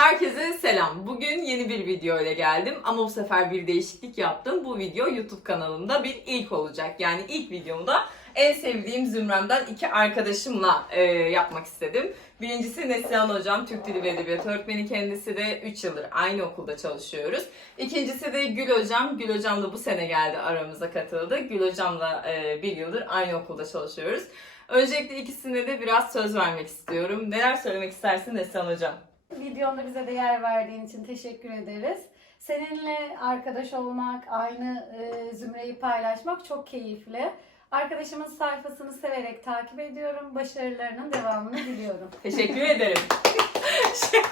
Herkese selam. Bugün yeni bir video ile geldim ama bu sefer bir değişiklik yaptım. Bu video YouTube kanalımda bir ilk olacak. Yani ilk videomda en sevdiğim Zümrem'den iki arkadaşımla e, yapmak istedim. Birincisi Neslihan Hocam, Türk Dili ve Edebiyatı öğretmeni kendisi de 3 yıldır aynı okulda çalışıyoruz. İkincisi de Gül Hocam. Gül Hocam da bu sene geldi aramıza katıldı. Gül Hocam'la e, bir yıldır aynı okulda çalışıyoruz. Öncelikle ikisine de biraz söz vermek istiyorum. Neler söylemek istersin Neslihan Hocam? Videonda bize de yer verdiğin için teşekkür ederiz. Seninle arkadaş olmak, aynı e, zümreyi paylaşmak çok keyifli. Arkadaşımın sayfasını severek takip ediyorum. Başarılarının devamını diliyorum. Teşekkür ederim.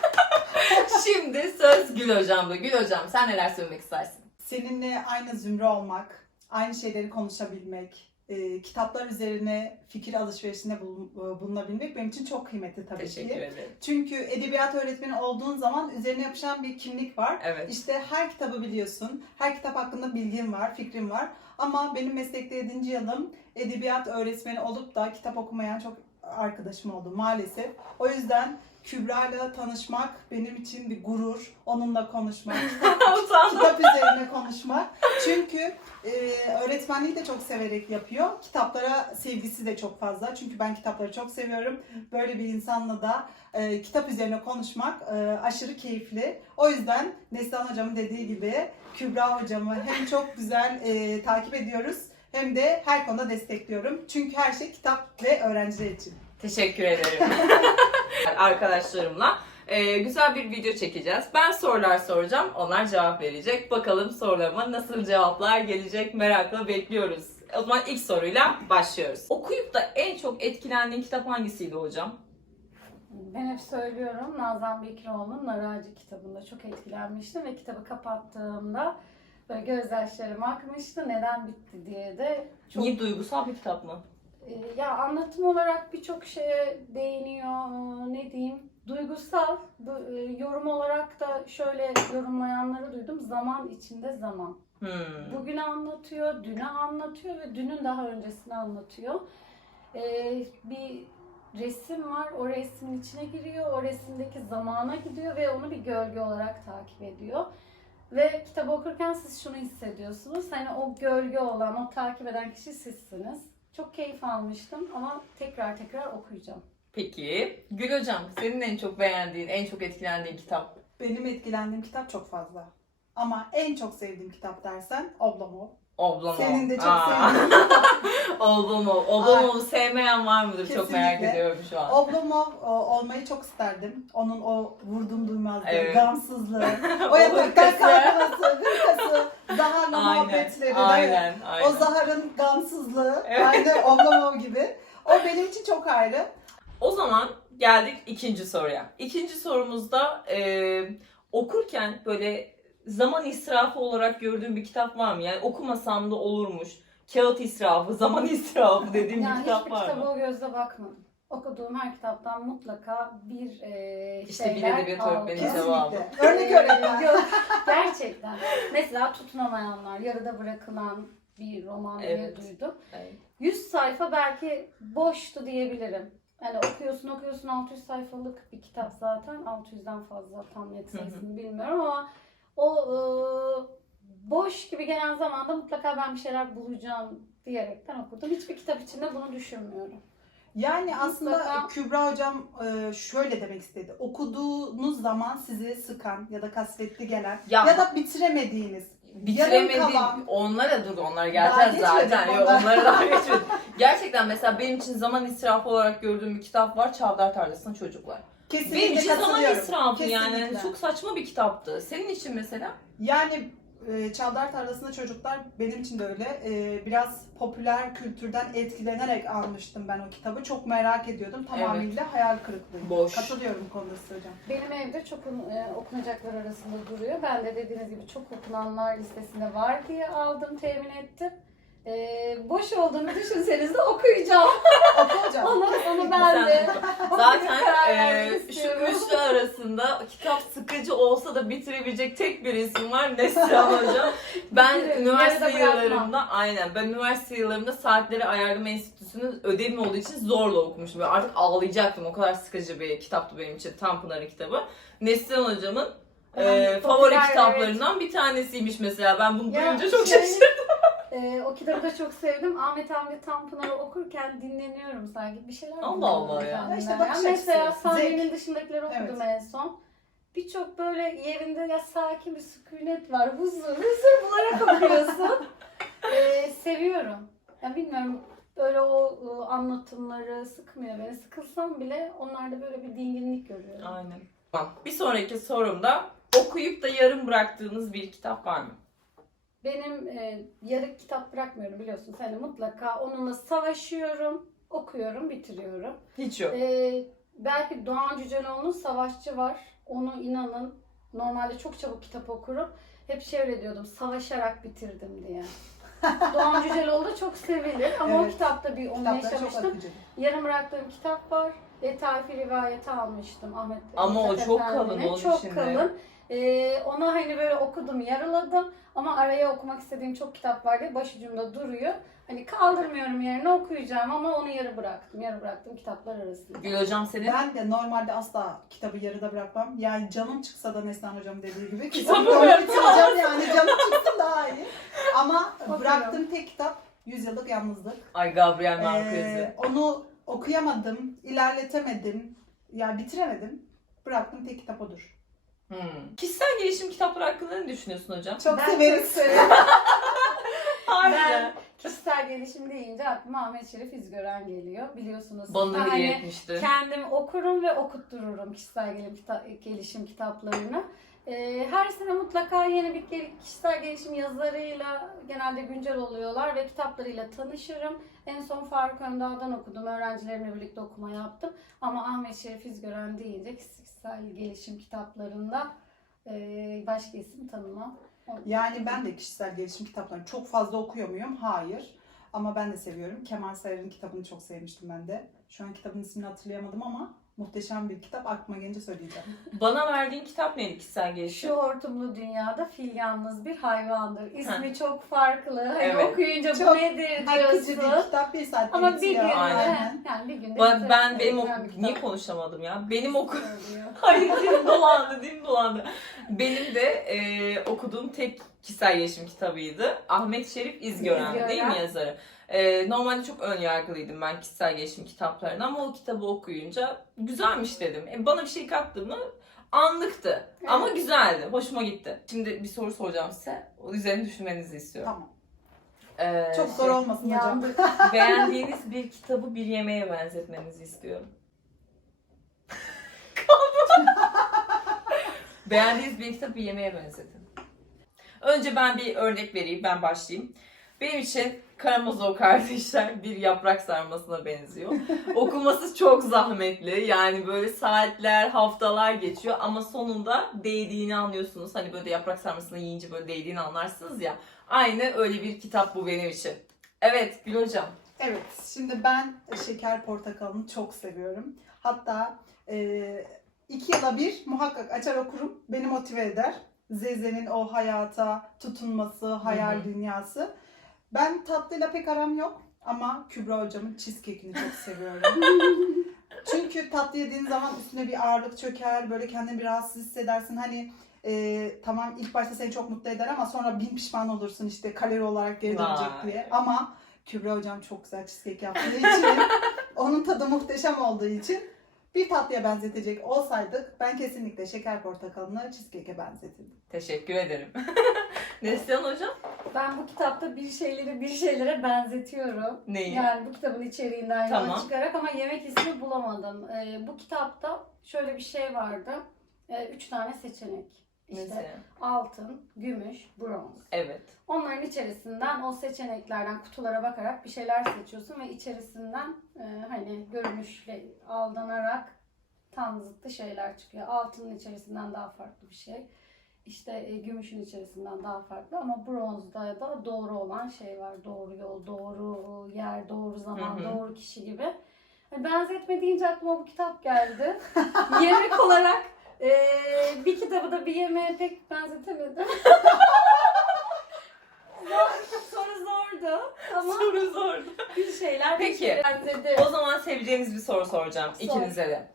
Şimdi söz Gül Hocam'da. Gül Hocam sen neler söylemek istersin? Seninle aynı zümre olmak, aynı şeyleri konuşabilmek, e, kitaplar üzerine fikir alışverişinde bulun- e, bulunabilmek benim için çok kıymetli tabii Teşekkür ki. ederim. Çünkü edebiyat öğretmeni olduğun zaman üzerine yapışan bir kimlik var. Evet. İşte her kitabı biliyorsun, her kitap hakkında bilgin var, fikrin var. Ama benim meslekte 7. yılım edebiyat öğretmeni olup da kitap okumayan çok arkadaşım oldu maalesef. O yüzden Kübra'yla tanışmak benim için bir gurur. Onunla konuşmak, kitap üzerine konuşmak. Çünkü e, öğretmenliği de çok severek yapıyor. Kitaplara sevgisi de çok fazla. Çünkü ben kitapları çok seviyorum. Böyle bir insanla da e, kitap üzerine konuşmak e, aşırı keyifli. O yüzden Neslihan hocamın dediği gibi Kübra hocamı hem çok güzel e, takip ediyoruz hem de her konuda destekliyorum. Çünkü her şey kitap ve öğrenciler için. Teşekkür ederim. Arkadaşlarımla e, güzel bir video çekeceğiz. Ben sorular soracağım, onlar cevap verecek. Bakalım sorularıma nasıl cevaplar gelecek merakla bekliyoruz. O zaman ilk soruyla başlıyoruz. Okuyup da en çok etkilendiğin kitap hangisiydi hocam? Ben hep söylüyorum Nazan Bekiroğlu'nun Naracı kitabında çok etkilenmiştim ve kitabı kapattığımda böyle gözyaşlarım akmıştı. Neden bitti diye de çok Niye duygusal bir kitap mı? Ee, Ya anlatım olarak birçok şeye değiniyor. Ne diyeyim? Duygusal. E, yorum olarak da şöyle yorumlayanları duydum. Zaman içinde zaman. Hmm. Bugünü anlatıyor, dünü anlatıyor ve dünün daha öncesini anlatıyor. Ee, bir resim var. O resmin içine giriyor. O resimdeki zamana gidiyor ve onu bir gölge olarak takip ediyor. Ve kitabı okurken siz şunu hissediyorsunuz. Hani o gölge olan, o takip eden kişi sizsiniz. Çok keyif almıştım ama tekrar tekrar okuyacağım. Peki Gül hocam senin en çok beğendiğin, en çok etkilendiğin kitap? Benim etkilendiğim kitap çok fazla. Ama en çok sevdiğim kitap dersen Oblomov. Oblomov. Senin de çok Aa. sevdiğin Oblomov. Oblomov'u sevmeyen var mıdır? Çok merak Kesinlikle. ediyorum şu an. Oblomov o, olmayı çok isterdim. Onun o vurdum duymazlığı, Evet. gamsızlığı, o yataktan hırkası. kalkması, hırkası, Zahar'la muhabbetleri. evet. Aynen. Aynen. O Zahar'ın gamsızlığı, Evet. aynı Oblomov gibi. O benim için çok ayrı. O zaman geldik ikinci soruya. İkinci sorumuzda e, okurken böyle zaman israfı olarak gördüğün bir kitap var mı? Yani okumasam da olurmuş. Kağıt israfı, zaman israfı dediğin bir Yani kitap hiçbir var kitaba mı? o gözle bakmadım. Okuduğum her kitaptan mutlaka bir e, İşte bir şeyler edebiyat aldım. öğretmeni cevabı. Kesinlikle. Örnek öğretmen. Gerçekten. Mesela tutunamayanlar, yarıda bırakılan bir roman diye Evet. duydum. Evet. 100 sayfa belki boştu diyebilirim. Yani okuyorsun okuyorsun 600 sayfalık bir kitap zaten 600'den fazla tam net sayısını bilmiyorum ama o e, boş gibi gelen zamanda mutlaka ben bir şeyler bulacağım diyerekten okudum. Hiçbir kitap içinde bunu düşünmüyorum. Yani aslında Mutlaka- Kübra hocam e, şöyle demek istedi. Okuduğunuz zaman sizi sıkan ya da kasvetli gelen Ya- ya, da bitiremediğiniz Bitiremediğim, yarım kalan onlara dur onlara Daha geleceğiz zaten. onlar. onlara daha geçmedik. Gerçekten mesela benim için zaman israfı olarak gördüğüm bir kitap var. Çavdar Tarlası'nın Çocuklar. Kesinlikle için zaman katılıyorum. israfı yani. Kesinlikle. Çok saçma bir kitaptı. Senin için mesela? Yani e, Çavdar Tarlası'nda çocuklar benim için de öyle. E, biraz popüler kültürden etkilenerek almıştım ben o kitabı. Çok merak ediyordum. Tamamıyla hayal kırıklığı. Boş. Katılıyorum bu konuda size hocam. Benim evde çok e, okunacaklar arasında duruyor. Ben de dediğiniz gibi çok okunanlar listesinde var diye aldım, temin ettim. Ee, boş olduğunu düşünseniz de okuyacağım. Oku hocam. Onu, onu ben de. Zaten e, şu üçlü arasında kitap sıkıcı olsa da bitirebilecek tek bir isim var Neslihan Hocam. Ben üniversite bırakmam. yıllarımda aynen ben üniversite yıllarımda Saatleri Ayarlama Enstitüsü'nün ödevim olduğu için zorla okumuşum. Böyle artık ağlayacaktım. O kadar sıkıcı bir kitaptı benim için. Tanpınar'ın kitabı. Neslihan Hocam'ın e, favori popüler, kitaplarından bir tanesiymiş mesela. Ben bunu Ya, duyunca çok şey, şaşırdım. E, o kitabı da çok sevdim. Ahmet Hamdi Tanpınar'ı okurken dinleniyorum sanki. Bir şeyler Allah Allah ya. kendimden. İşte bakış açısı, Mesela zevk. Sahnenin dışındakileri okudum Evet. en son. Birçok böyle yerinde ya sakin bir sükunet var. Huzur, huzur bularak okuyorsun. e, seviyorum. Ya bilmiyorum böyle o e, anlatımları sıkmıyor beni. Sıkılsam bile onlarda böyle bir dinginlik görüyorum. Aynen. Tamam. Bir sonraki sorumda okuyup da yarım bıraktığınız bir kitap var mı? Benim e, yarı kitap bırakmıyorum biliyorsun. Hani mutlaka onunla savaşıyorum, okuyorum, bitiriyorum. Hiç yok. E, belki Doğan Cüceloğlu'nun Savaşçı var. Onu inanın normalde çok çabuk kitap okurum. Hep şöyle diyordum savaşarak bitirdim diye. Doğan Cüceloğlu da çok sevilir ama o Evet. kitapta bir onu Kitapları çok yaşamıştım. akıcı. Yarım bıraktığım kitap var. Letaifi rivayeti almıştım Ahmet Ama o çok Efendi'nin. kalın Çok içinde. kalın. Ee, onu hani böyle okudum, yarıladım. Ama araya okumak istediğim çok kitap var diye başucumda duruyor. Hani kaldırmıyorum yerine okuyacağım ama onu yarı bıraktım. Yarı bıraktığım kitaplar arasında. Gül hocam senin Ben de normalde asla kitabı yarıda bırakmam. Yani canım çıksa da Neslihan hocam dediği gibi Kitabı kitabı bırak- bitireceğim yani canım çıksın daha iyi. Ama Okuyorum. bıraktığım tek kitap Yüzyıllık Yalnızlık. Ay Gabriel Marquez'i. Ee, onu okuyamadım, ilerletemedim. Ya bitiremedim. Bıraktığım tek kitap odur. Hmm. Kişisel gelişim kitapları hakkında ne düşünüyorsun hocam? Çok Ben severiz. çok severim. Harbiden. Kişisel gelişim deyince aklıma Ahmet Şerif İzgören geliyor. Biliyorsunuz. Bana da Hani hediye etmişti. Kendim okurum ve okuttururum kişisel gelişim, kita- gelişim kitaplarını. Ee, her sene mutlaka yeni bir kişisel gelişim yazarıyla genelde güncel oluyorlar ve kitaplarıyla tanışırım. En son Faruk Öndağ'dan okudum. Öğrencilerimle birlikte okuma yaptım. Ama Ahmet Şerif İzgören deyince kişisel gelişim kitaplarında e, başka isim tanımam. Yani ben de kişisel gelişim kitaplarını çok fazla okuyor muyum? Hayır. Ama ben de seviyorum. Kemal Sayar'ın kitabını çok sevmiştim ben de. Şu an kitabın ismini hatırlayamadım ama muhteşem bir kitap. Aklıma gelince söyleyeceğim. Bana verdiğin kitap neydi kişisel gelişim? Şu hortumlu dünyada fil yalnız bir hayvandır. İsmi çok farklı. Hani Evet. okuyunca Çok bu nedir Akıcı bir diyorsun. kitap bir saatte Ama bir bitiyor. günde, Aynen. yani bir günde Ben, ben benim bir niye konuşamadım ya? Benim oku. Hayır dilim dolandı, dilim dolandı. Benim de e, okuduğum tek kişisel gelişim kitabıydı. Ahmet Şerif İzgören, İzgören. değil mi yazarı? E, normalde çok ön yargılıydım ben kişisel gelişim kitaplarına ama o kitabı okuyunca güzelmiş dedim. E, bana bir şey kattı mı anlıktı ama Evet. güzeldi, hoşuma gitti. Şimdi bir soru soracağım size. O üzerine düşünmenizi istiyorum. Tamam. E, Çok zor şey, olmasın hocam. Yandık. Beğendiğiniz bir kitabı bir yemeğe benzetmenizi istiyorum. Beğendiğiniz bir kitabı bir yemeğe benzetin. Önce ben bir örnek vereyim, ben başlayayım. Benim için Karamazov kardeşler bir yaprak sarmasına benziyor. Okuması çok zahmetli. Yani böyle saatler, haftalar geçiyor ama sonunda değdiğini anlıyorsunuz. Hani böyle yaprak sarmasını yiyince böyle değdiğini anlarsınız ya. Aynı öyle bir kitap bu benim için. Evet Gül Hocam. Evet, şimdi ben şeker portakalını çok seviyorum. Hatta e, iki yıla bir muhakkak açar okurum. Beni motive eder. Zeze'nin o hayata tutunması, hayal Hı hı. dünyası. Ben tatlıyla pek aram yok ama Kübra hocamın cheesecake'ini çok seviyorum. Çünkü tatlı yediğin zaman üstüne bir ağırlık çöker, böyle kendini bir rahatsız hissedersin. Hani e, tamam ilk başta seni çok mutlu eder ama sonra bin pişman olursun işte kalori olarak geri dönecek Vay. diye. Ama Kübra hocam çok güzel cheesecake yaptığı için, onun tadı muhteşem olduğu için bir tatlıya benzetecek olsaydık ben kesinlikle şeker portakalını cheesecake'e benzetirdim. Teşekkür ederim. Neslihan Hocam? Ben bu kitapta bir şeyleri bir şeylere benzetiyorum. Neyi? Yani bu kitabın içeriğinden yola Tamam. çıkarak ama yemek ismi bulamadım. Ee, bu kitapta şöyle bir şey vardı. Ee, üç tane seçenek. İşte Mesela. altın, gümüş, bronz. Evet. Onların içerisinden o seçeneklerden kutulara bakarak bir şeyler seçiyorsun ve içerisinden e, hani görünüşle aldanarak tam zıttı şeyler çıkıyor. Altının içerisinden daha farklı bir şey. İşte e, gümüşün içerisinden daha farklı ama bronzda da doğru olan şey var. Doğru yol, doğru yer, doğru zaman, Hı hı. doğru kişi gibi. Hani benzetme deyince aklıma bu kitap geldi. Yemek olarak e, bir kitabı da bir yemeğe pek benzetemedim. Soru zordu ama Soru zordu. bir şeyler bir Peki. benzedi. O zaman seveceğiniz bir soru soracağım Sor. ikinize de.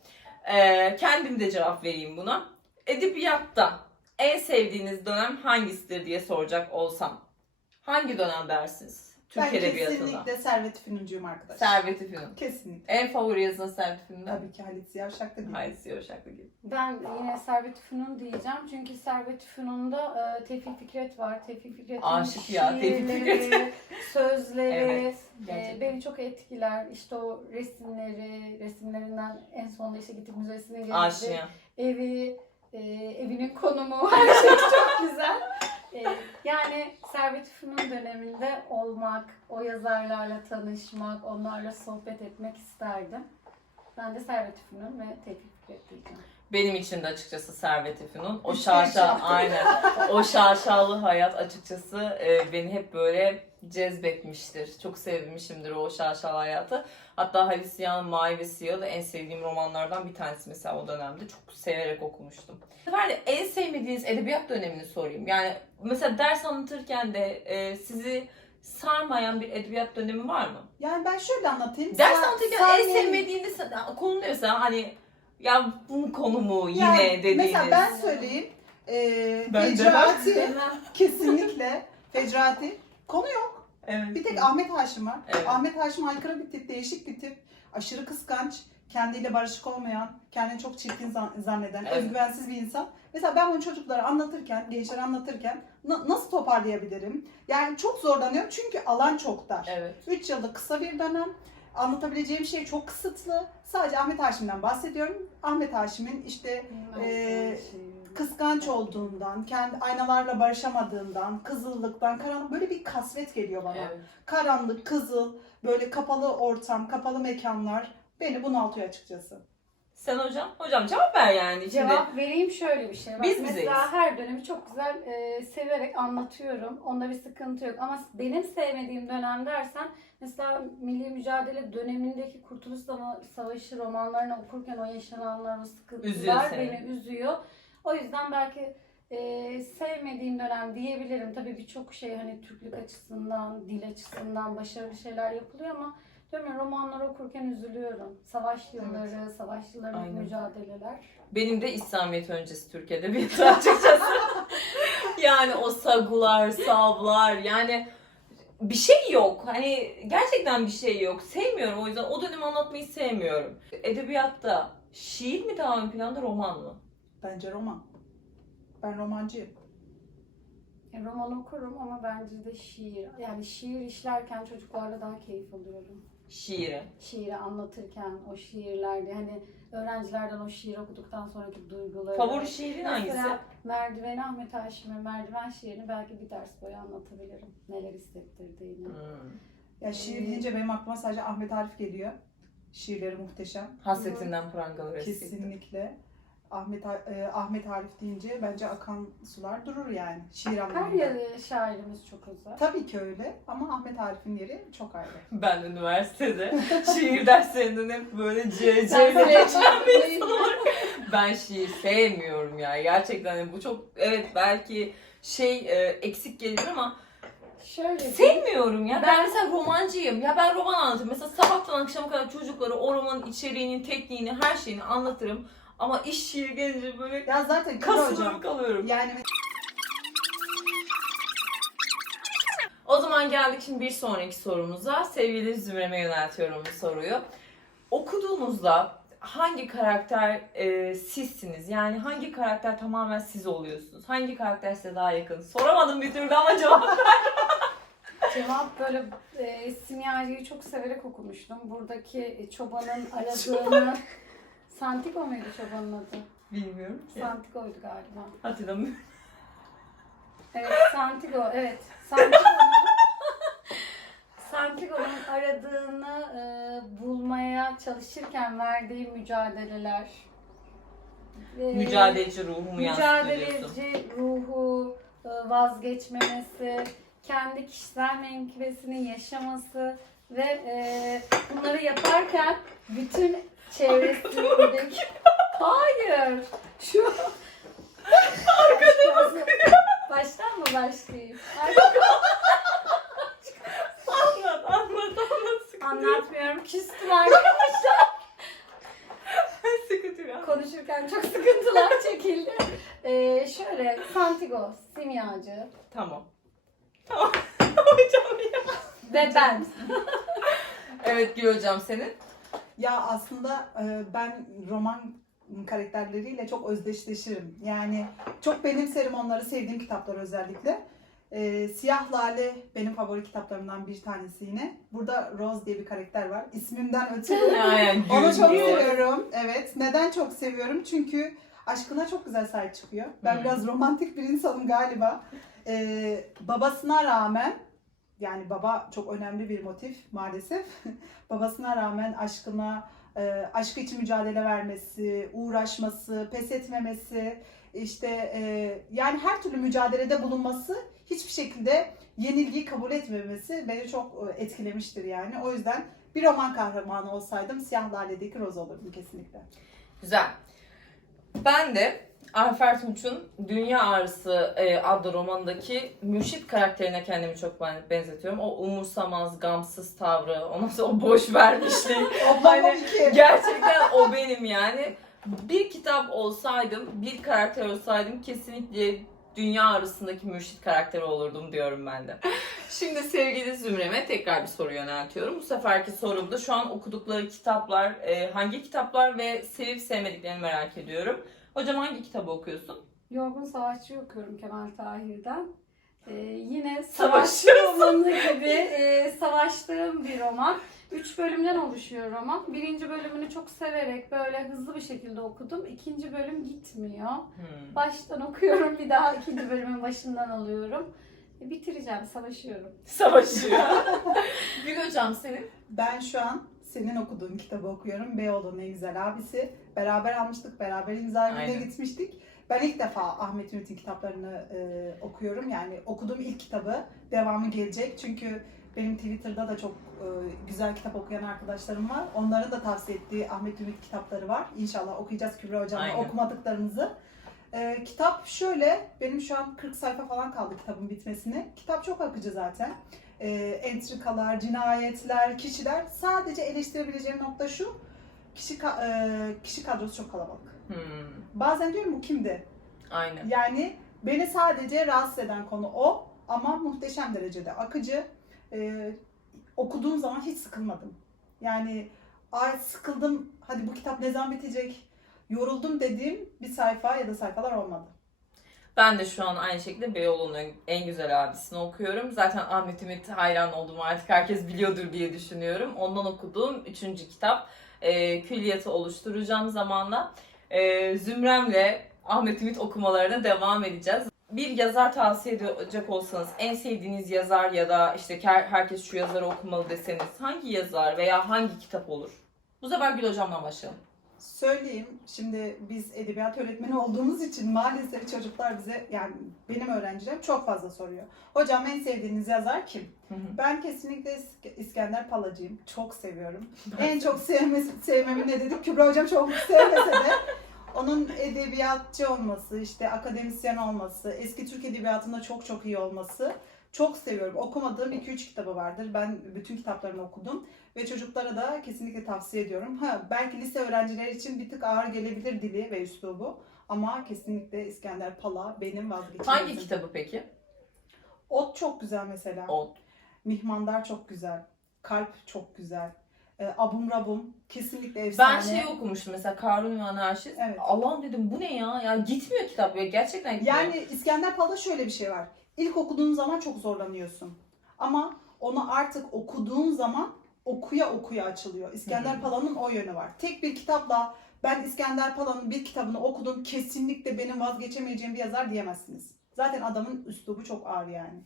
Ee, kendim de cevap vereyim buna. Edebiyatta en sevdiğiniz dönem hangisidir diye soracak olsam. Hangi dönem dersiniz? Türk ben Edebiyatı'nda. kesinlikle Servet Fünuncu'yum arkadaşlar. Servet-i Fünun. Kesinlikle. En favori yazın Servet-i? Tabii ki Halit Ziya Şak'ta değil. Hayır, Siyor Şaklı gibi. Ben yine Servet Fünun diyeceğim. Çünkü Servet Fünun'da e, Tevfik Fikret var. Tevfik Fikret'in Aşık ya, Tevfik şiirleri, sözleri Evet. e, Gerçekten. beni çok etkiler. İşte o resimleri, resimlerinden en sonunda işte gidip müzesine gezdi. Aşina. Evi, e, evinin konumu her şey çok güzel. E, yani Servet Fünun döneminde olmak, o yazarlarla tanışmak, onlarla sohbet etmek isterdim. Ben de Servet Fünun ve Tevfik Fikret diyeceğim. Benim için de açıkçası Servet-i Fünun. O Üç şaşa, yaşa. aynen. O şaşalı hayat açıkçası e, beni hep böyle cezbetmiştir. Çok sevmişimdir o şaşalı hayatı. Hatta Halis Ziya'nın Mavi ve Siyah da en sevdiğim romanlardan bir tanesi mesela o dönemde. Çok severek okumuştum. Bu sefer de en sevmediğiniz edebiyat dönemini sorayım. Yani mesela ders anlatırken de e, sizi sarmayan bir edebiyat dönemi var mı? Yani ben şöyle anlatayım. Ders Sa- anlatırken en Sami- sevmediğiniz konu ne mesela hani ya bunun konu mu yine Yani dediğiniz. Mesela ben söyleyeyim. Ee, Ben Fecrati Demem. kesinlikle Fecrati. Konu yok. Evet. Bir tek Ahmet Haşim var. Evet. Ahmet Haşim aykırı bir tip, değişik bir tip. Aşırı kıskanç, kendiyle barışık olmayan, kendini çok çirkin zan- zanneden, Evet. özgüvensiz bir insan. Mesela ben bunu çocuklara anlatırken, gençlere anlatırken na- nasıl toparlayabilirim? Yani çok zorlanıyorum çünkü alan çok dar. Evet. 3 yıllık kısa bir dönem. Anlatabileceğim şey çok kısıtlı. Sadece Ahmet Haşim'den bahsediyorum. Ahmet Haşim'in işte Ee, kıskanç olduğundan, kendi aynalarla barışamadığından, kızıllıktan, karanlık böyle bir kasvet geliyor bana. Evet. Karanlık, kızıl, böyle kapalı ortam, kapalı mekanlar beni bunaltıyor açıkçası. Sen hocam? Hocam cevap ver yani. Şimdi. Cevap vereyim şöyle bir şey. Bak, Biz mesela bizeyiz. her dönemi çok güzel e, severek anlatıyorum. Onda bir sıkıntı yok. Ama benim sevmediğim dönem dersen mesela Milli Mücadele dönemindeki Kurtuluş Sava- Savaşı romanlarını okurken o yaşananlar, o sıkıntılar Üzüyor beni üzüyor. O yüzden belki e, sevmediğim dönem diyebilirim. Tabii birçok şey hani Türklük açısından, dil açısından başarılı şeyler yapılıyor ama diyorum ya romanları okurken üzülüyorum. Savaş yılları, savaş yıllarındaki Aynen. mücadeleler. Benim de İslamiyet öncesi Türk Edebiyatı açıkçası. yani o sagular, savlar yani bir şey yok. Hani gerçekten bir şey yok. Sevmiyorum o yüzden o dönemi anlatmayı sevmiyorum. Edebiyatta şiir mi daha ön planda roman mı? Bence roman. Ben romancıyım. Roman okurum ama bence de şiir. Yani şiir işlerken çocuklarla daha keyif alıyorum. Şiiri. Şiiri anlatırken o şiirlerde hani öğrencilerden o şiir okuduktan sonraki duyguları. Favori şiirin hangisi? Mesela Merdiven Ahmet Haşim'e Merdiven şiirini belki bir ders boyu anlatabilirim. Neler hissettirdiğini. Hmm. Ya şiir deyince benim aklıma sadece Ahmet Arif geliyor. Şiirleri muhteşem. Hasretinden prangalar. Kesinlikle. Ahmet e, Ahmet Arif deyince bence akan sular durur yani şiir Her anlamında. yeri şairimiz çok özel. Tabii ki öyle ama Ahmet Arif'in yeri çok ayrı. Ben üniversitede şiir derslerinden hep böyle CC Sen ile geçen bir insan olarak ben şiir sevmiyorum ya. Gerçekten hani bu çok evet belki şey e, eksik gelir ama Şöyle diyeyim. sevmiyorum ya. Ben, Ben- mesela romancıyım. Ya ben roman anlatırım. Mesela sabahtan akşama kadar çocuklara o romanın içeriğinin, tekniğini, her şeyini anlatırım. Ama iş şiir gelince böyle Ya zaten hocam kasılıp kalıyorum. yani O zaman geldik şimdi bir sonraki sorumuza. Sevgili Zümrem'e yöneltiyorum bu soruyu. Okuduğunuzda hangi karakter e, sizsiniz? Yani hangi karakter tamamen siz oluyorsunuz? Hangi karakter size daha yakın? Soramadım bir türlü ama cevap. Cevap böyle e, simyacıyı çok severek okumuştum. Buradaki çobanın aradığını... Santigo muydu çobanın adı? Bilmiyorum ki. Santigo'ydu galiba. Hatırlamıyorum. Evet, Santigo, evet. Santigo'nun Santigo'nun aradığını e, bulmaya çalışırken verdiği mücadeleler. e, Mücadeleci ruhumu yansıtıyorsun. mücadeleci ruhu, e, vazgeçmemesi, kendi kişisel menkıbesini yaşaması ve e, bunları yaparken bütün çevresindeki hayır şu arkada baştan mı başlayayım? Anlat anlat anlat. Anlatmıyorum küstüm arkadaşlar. Sıkıntı yok. Konuşurken çok sıkıntılar çekildi. E, şöyle Santigo, simyacı Tamam. Tamam. Hocam ya. ve ben. Evet Gül hocam senin. Ya aslında e, ben roman karakterleriyle çok özdeşleşirim. Yani çok benimserim onları sevdiğim kitaplar özellikle. E, Siyah Lale benim favori kitaplarımdan bir tanesi yine. Burada Rose diye bir karakter var. İsmimden ötürü. Yani Onu çok seviyorum. Evet. Neden çok seviyorum? Çünkü aşkına çok güzel sahip çıkıyor. Ben biraz romantik bir insanım galiba. Ee, babasına rağmen yani baba çok önemli bir motif maalesef. babasına rağmen aşkına e, aşkı için mücadele vermesi, uğraşması, pes etmemesi, işte e, yani her türlü mücadelede bulunması, hiçbir şekilde yenilgiyi kabul etmemesi beni çok e, etkilemiştir yani. O yüzden bir roman kahramanı olsaydım Siyah Lale'deki Rose olurdum kesinlikle. Güzel. Ben de Ayfer Tunç'un Dünya Ağrısı e, adlı romanındaki Mürşit karakterine kendimi çok ben- benzetiyorum. O umursamaz, gamsız tavrı, ondan sonra o boş vermişlik. İki. Gerçekten o benim yani. Bir kitap olsaydım, bir karakter olsaydım kesinlikle dünya arasındaki mürşit karakteri olurdum diyorum ben de. Şimdi sevgili Zümrem'e tekrar bir soru yöneltiyorum. Bu seferki sorumda şu an okudukları kitaplar, e, hangi kitaplar ve sevip sevmediklerini merak ediyorum. Hocam hangi kitabı okuyorsun? Yorgun Savaşçı okuyorum Kemal Tahir'den. Ee, yine Savaşçı. savaşçı romanı gibi e, savaştığım bir roman. Üç bölümden oluşuyor roman. Birinci bölümünü çok severek böyle hızlı bir şekilde okudum. İkinci bölüm gitmiyor. Hmm. Baştan okuyorum bir daha ikinci bölümün başından alıyorum. E, bitireceğim, savaşıyorum. Savaşıyor. Gül hocam senin? Ben şu an senin okuduğun kitabı okuyorum. Beyoğlu'nun en güzel abisi. Beraber almıştık, beraber imza gününe Aynen. gitmiştik. Ben ilk defa Ahmet Ümit'in kitaplarını e, okuyorum. Yani okuduğum ilk kitabı devamı gelecek. Çünkü benim Twitter'da da çok e, güzel kitap okuyan arkadaşlarım var. Onların da tavsiye ettiği Ahmet Ümit kitapları var. İnşallah okuyacağız Kübra Hocam'la Aynen. okumadıklarımızı. E, kitap şöyle, benim şu an 40 sayfa falan kaldı kitabın bitmesine. Kitap çok akıcı zaten. E, entrikalar, cinayetler, kişiler. Sadece eleştirebileceğim nokta şu, kişi ka- e, kişi kadrosu çok kalabalık. Hmm. Bazen diyorum bu kimdi? Aynen. Yani beni sadece rahatsız eden konu o ama muhteşem derecede akıcı. Ee, okuduğum zaman hiç sıkılmadım. Yani ay sıkıldım hadi bu kitap ne zaman bitecek yoruldum dediğim bir sayfa ya da sayfalar olmadı. Ben de şu an aynı şekilde Beyoğlu'nun en- güzel abisini okuyorum. Zaten Ahmet Ümit hayran oldum artık herkes biliyordur diye düşünüyorum. Ondan okuduğum üçüncü kitap. E, külliyatı oluşturacağım zamanla. E, Zümrem'le Ahmet Ümit okumalarına devam edeceğiz. Bir yazar tavsiye edecek olsanız en sevdiğiniz yazar ya da işte her- herkes şu yazarı okumalı deseniz hangi yazar veya hangi kitap olur? Bu sefer Gül Hocam'dan başlayalım. Söyleyeyim şimdi biz edebiyat öğretmeni olduğumuz için maalesef çocuklar bize yani benim öğrencilerim çok fazla soruyor. Hocam en sevdiğiniz yazar kim? Hı hı. Ben kesinlikle İsk- İskender Palacı'yım. Çok seviyorum. en çok sevmesi, sevmemin nedeni Kübra Hocam çok sevmese de onun edebiyatçı olması, işte akademisyen olması, eski Türk edebiyatında çok çok iyi olması çok seviyorum. Okumadığım 2-3 kitabı vardır. Ben bütün kitaplarını okudum ve çocuklara da kesinlikle tavsiye ediyorum. Ha belki lise öğrencileri için bir tık ağır gelebilir dili ve üslubu ama kesinlikle İskender Pala benim vazgeçilmezim. Hangi kitabı peki? Ot çok güzel mesela. O Mihmandar çok güzel. Kalp çok güzel. E, Abum Rabum kesinlikle efsane. Ben şey okumuştum mesela Karun ve Anarşist. Evet. Allah'ım dedim bu ne ya? Ya gitmiyor kitap ya gerçekten gitmiyor. Yani İskender Pala'da şöyle bir şey var. İlk okuduğun zaman çok zorlanıyorsun. Ama onu artık okuduğun zaman okuya okuya açılıyor. İskender. Pala'nın o yönü var. Tek bir kitapla ben İskender Pala'nın bir kitabını okudum kesinlikle benim vazgeçemeyeceğim bir yazar diyemezsiniz. Zaten adamın üslubu çok ağır yani.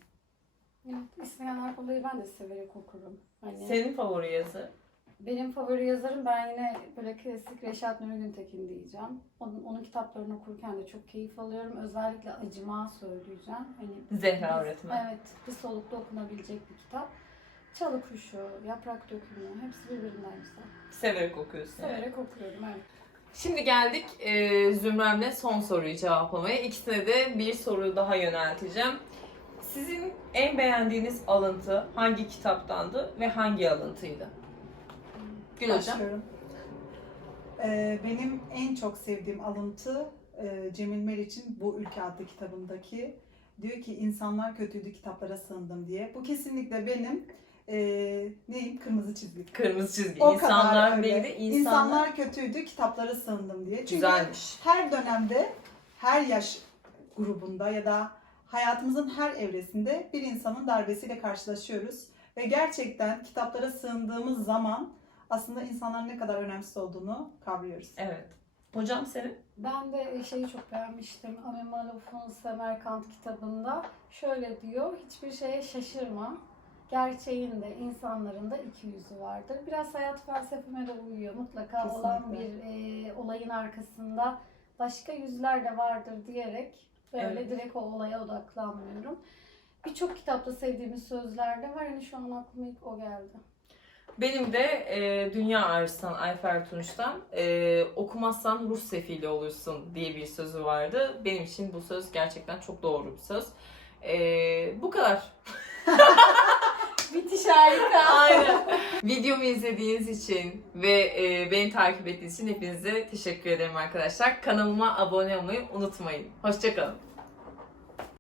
Evet, İskender Pala'yı ben de severek okurum. Hani Senin favori yazı? Benim favori yazarım ben yine böyle klasik Reşat Nuri Güntekin diyeceğim. Onun, onun kitaplarını okurken de çok keyif alıyorum. Özellikle Acıma söyleyeceğim. Hani Zehra öğretmen. Evet, bir solukta okunabilecek bir kitap. Çalı Kuşu, Yaprak Dökümü hepsi birbirinden güzel. Severek okuyorsun. yani. Severek okuyorum evet. Şimdi geldik e, Zümrem'le son soruyu cevaplamaya. İkisine de bir soru daha yönelteceğim. Sizin en beğendiğiniz alıntı hangi kitaptandı ve hangi alıntıydı? Hocam. Başlıyorum. Ee, benim en çok sevdiğim alıntı e, Cemil Meriç'in Bu Ülke adlı kitabındaki diyor ki insanlar kötüydü kitaplara sığındım diye. Bu kesinlikle benim e, neyim kırmızı çizgi. Kırmızı çizgi. O İnsanlar kadar öyle. neydi? İnsanlar. İnsanlar kötüydü kitaplara sığındım diye. Çünkü Güzelmiş. her dönemde, her yaş grubunda ya da hayatımızın her evresinde bir insanın darbesiyle karşılaşıyoruz. Ve gerçekten kitaplara sığındığımız zaman aslında insanların ne kadar önemsiz olduğunu kavruyoruz. Evet. Hocam senin? Ben de şeyi çok beğenmiştim. Ame Maluf'un Semerkant kitabında şöyle diyor. Hiçbir şeye şaşırma. Gerçeğin de insanların da iki yüzü vardır. Biraz hayat felsefeme de uyuyor. Mutlaka olan bir Kesinlikle. e, olayın arkasında başka yüzler de vardır diyerek böyle Evet. direkt o olaya odaklanmıyorum. Birçok kitapta sevdiğimiz sözler de var. Hani şu an aklıma ilk o geldi. Benim de e, Dünya Arslan Ayfer Tunç'tan e, okumazsan ruh sefili olursun diye bir sözü vardı. Benim için bu söz gerçekten çok doğru bir söz. E, bu kadar. Bitiş harika. Aynen. Videomu izlediğiniz için ve e, beni takip ettiğiniz için hepinize teşekkür ederim arkadaşlar. Kanalıma abone olmayı unutmayın. Hoşçakalın.